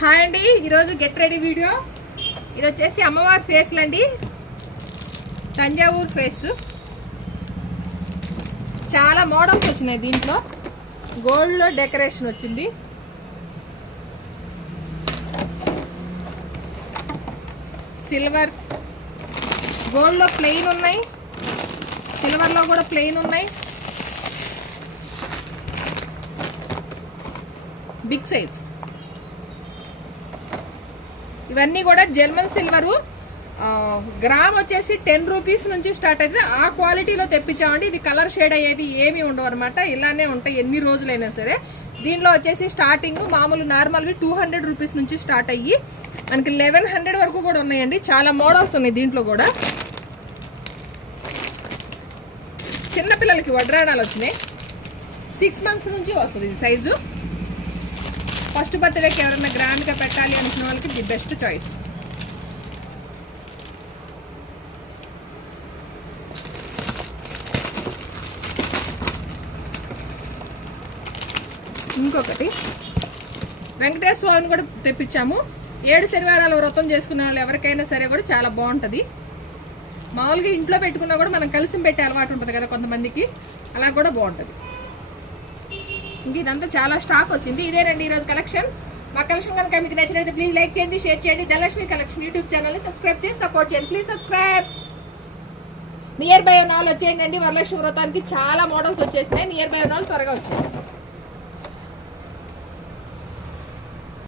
Hi అండి, ఈరోజు get ready video. ఇది వచ్చేసి అమ్మవారి ఫేస్లు అండి, తంజావూరు ఫేస్. చాలా మోడల్స్ వచ్చినాయి దీంట్లో. గోల్డ్లో డెకరేషన్ వచ్చింది, సిల్వర్, గోల్డ్లో ప్లెయిన్ ఉన్నాయి, సిల్వర్లో కూడా ప్లెయిన్ ఉన్నాయి, బిగ్ సైజ్. ఇవన్నీ కూడా జర్మన్ సిల్వరు. గ్రామ్ వచ్చేసి 10 రూపీస్ నుంచి స్టార్ట్ అయితే ఆ క్వాలిటీలో తెప్పించామండి. ఇది కలర్ షేడ్ అయ్యేది ఏమీ ఉండవు అనమాట, ఇలానే ఉంటాయి ఎన్ని రోజులైనా సరే. దీనిలో వచ్చేసి స్టార్టింగ్ మామూలు నార్మల్వి 200 రూపీస్ నుంచి స్టార్ట్ అయ్యి మనకి 1100 వరకు కూడా ఉన్నాయండి. చాలా మోడల్స్ ఉన్నాయి దీంట్లో కూడా. చిన్నపిల్లలకి వడ్రాణాలు వచ్చినాయి, 6 మంత్స్ నుంచి వస్తుంది ఇది సైజు. ఫస్ట్ బర్త్డేకి ఎవరైనా గ్రాండ్గా పెట్టాలి అనుకున్న వాళ్ళకి ది బెస్ట్ చాయిస్. ఇంకొకటి వెంకటేశ్వర స్వామిని కూడా తెప్పించాము. 7 శనివారాల వ్రతం చేసుకునే వాళ్ళు ఎవరికైనా సరే కూడా చాలా బాగుంటుంది. మామూలుగా ఇంట్లో పెట్టుకున్నా కూడా మనం కలిసి పెట్టే అలవాటు ఉంటుంది కదా కొంతమందికి, అలా కూడా బాగుంటుంది. ఇంక ఇదంతా చాలా స్టాక్ వచ్చింది. ఇదేనండి ఈరోజు కలెక్షన్. మా కలెక్షన్ కనుక మీకు నచ్చినట్లయితే ప్లీజ్ లైక్ చేయండి, షేర్ చేయండి. ధనలక్ష్మి కలెక్షన్ యూట్యూబ్ ఛానల్ని సబ్స్క్రైబ్ చేసి సపోర్ట్ చేయండి. Please subscribe. నియర్ బై ఉన్న వాళ్ళు వచ్చేయండి. వరలక్ష్మి వ్రతానికి చాలా మోడల్స్ వచ్చేసినాయి. నియర్ బై ఉన్న వాళ్ళు త్వరగా వచ్చేయండి.